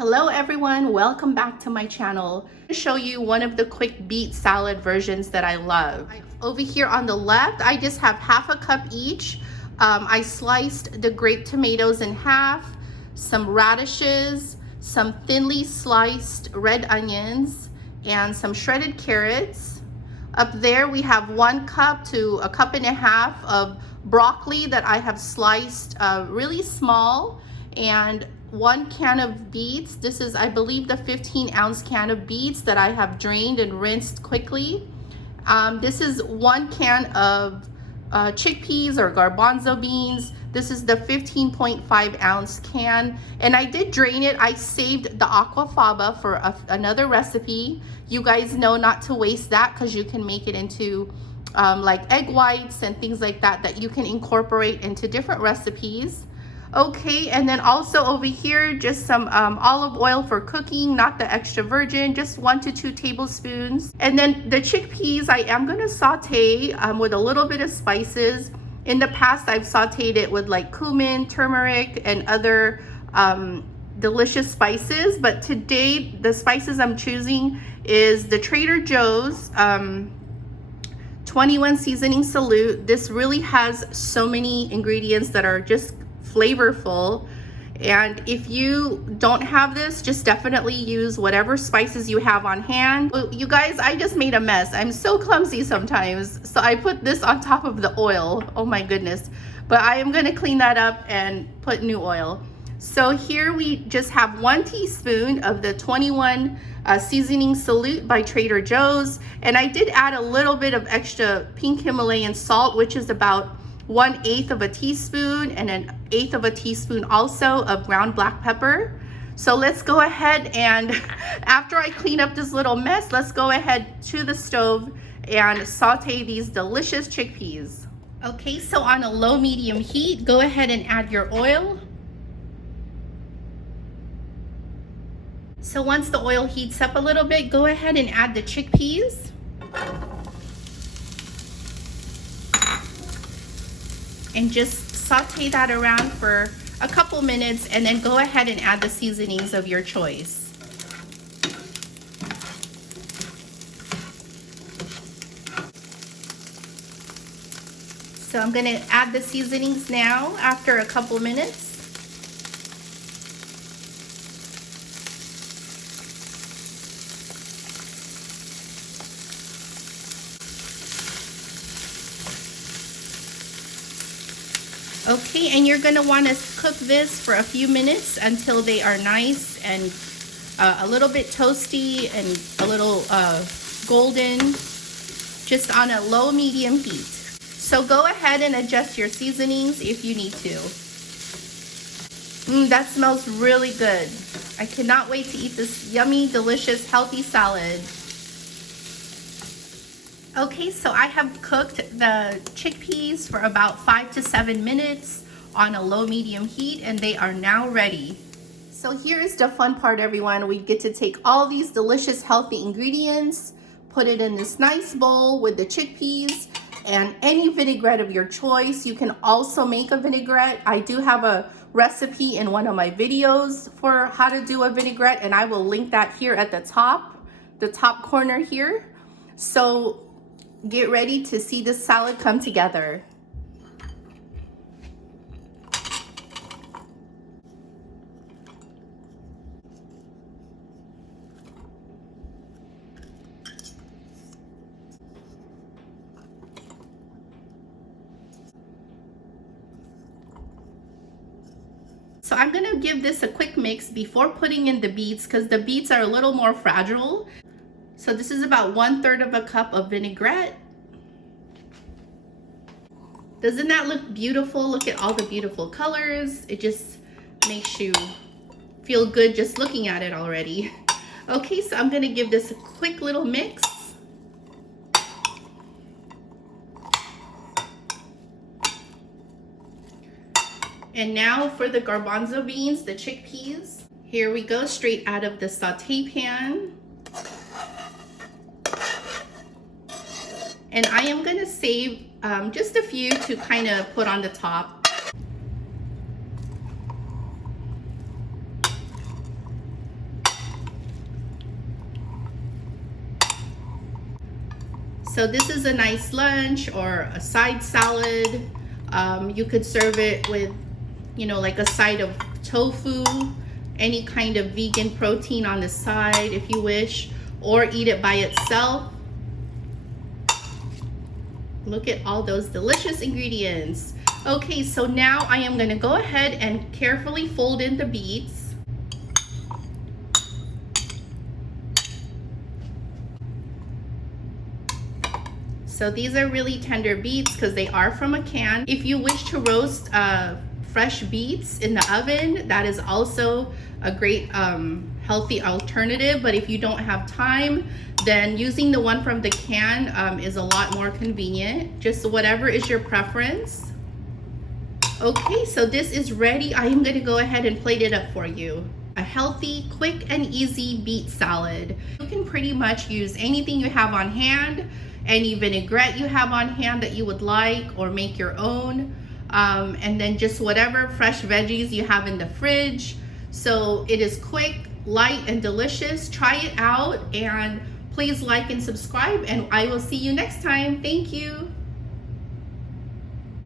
Hello everyone, welcome back to my channel. I'm going to show you one of the quick beet salad versions that I love. Over here on the left, I just have half a cup each. I sliced the grape tomatoes in half, some radishes, some thinly sliced red onions, and some shredded carrots. Up there we have 1 cup to a cup and a half of broccoli that I have sliced really small, and 1 can of beets. This is, I believe, the 15-ounce can of beets that I have drained and rinsed quickly. This is 1 can of chickpeas or garbanzo beans. This is the 15.5-ounce can, and I did drain it. I saved the aquafaba for another recipe. You guys know not to waste that because you can make it into like egg whites and things like that that you can incorporate into different recipes. Okay, and then also over here, just some olive oil for cooking, not the extra virgin, just 1 to 2 tablespoons. And then the chickpeas, I am gonna saute with a little bit of spices. In the past, I've sauteed it with like cumin, turmeric, and other delicious spices. But today, the spices I'm choosing is the Trader Joe's 21 seasoning salute. This really has so many ingredients that are just flavorful, and if you don't have this, just definitely use whatever spices you have on hand. You guys, I just made a mess. I'm so clumsy sometimes, so I put this on top of the oil. Oh my goodness. But I am going to clean that up and put new oil. So here we just have 1 teaspoon of the 21 seasoning salute by Trader Joe's, and I did add a little bit of extra pink Himalayan salt, which is about 1/8 of a teaspoon, and 1/8 of a teaspoon also of ground black pepper. So let's go ahead and after I clean up this little mess, let's go ahead to the stove and saute these delicious chickpeas. Okay, so on a low medium heat, go ahead and add your oil. So once the oil heats up a little bit, go ahead and add the chickpeas. And just saute that around for a couple minutes, and then go ahead and add the seasonings of your choice. So I'm going to add the seasonings now after a couple minutes. Okay, and you're going to want to cook this for a few minutes until they are nice and a little bit toasty and a little golden, just on a low medium heat. So go ahead and adjust your seasonings if you need to. That smells really good. I cannot wait to eat this yummy, delicious, healthy salad. Okay, so I have cooked the chickpeas for about 5 to 7 minutes on a low medium heat, and they are now ready. So here's the fun part, everyone. We get to take all these delicious healthy ingredients, put it in this nice bowl with the chickpeas and any vinaigrette of your choice. You can also make a vinaigrette. I do have a recipe in one of my videos for how to do a vinaigrette, and I will link that here at the top corner here. So get ready to see this salad come together. So I'm gonna give this a quick mix before putting in the beets, because the beets are a little more fragile. So this is about 1/3 of a cup of vinaigrette. Doesn't that look beautiful? Look at all the beautiful colors. It just makes you feel good just looking at it already. Okay, so I'm gonna give this a quick little mix. And now for the garbanzo beans, the chickpeas. Here we go, straight out of the saute pan. And I am gonna save just a few to kind of put on the top. So this is a nice lunch or a side salad. You could serve it with, you know, like a side of tofu, any kind of vegan protein on the side if you wish, or eat it by itself. Look at all those delicious ingredients. Okay, so now I am gonna go ahead and carefully fold in the beets. So these are really tender beets because they are from a can. If you wish to roast fresh beets in the oven, that is also a great healthy alternative. But if you don't have time, then using the one from the can is a lot more convenient. Just whatever is your preference. Okay, so this is ready. I am gonna go ahead and plate it up for you. A healthy, quick, and easy beet salad. You can pretty much use anything you have on hand, any vinaigrette you have on hand that you would like, or make your own. And then just whatever fresh veggies you have in the fridge. So it is quick, light, and delicious. Try it out, and please like and subscribe, and I will see you next time. Thank you.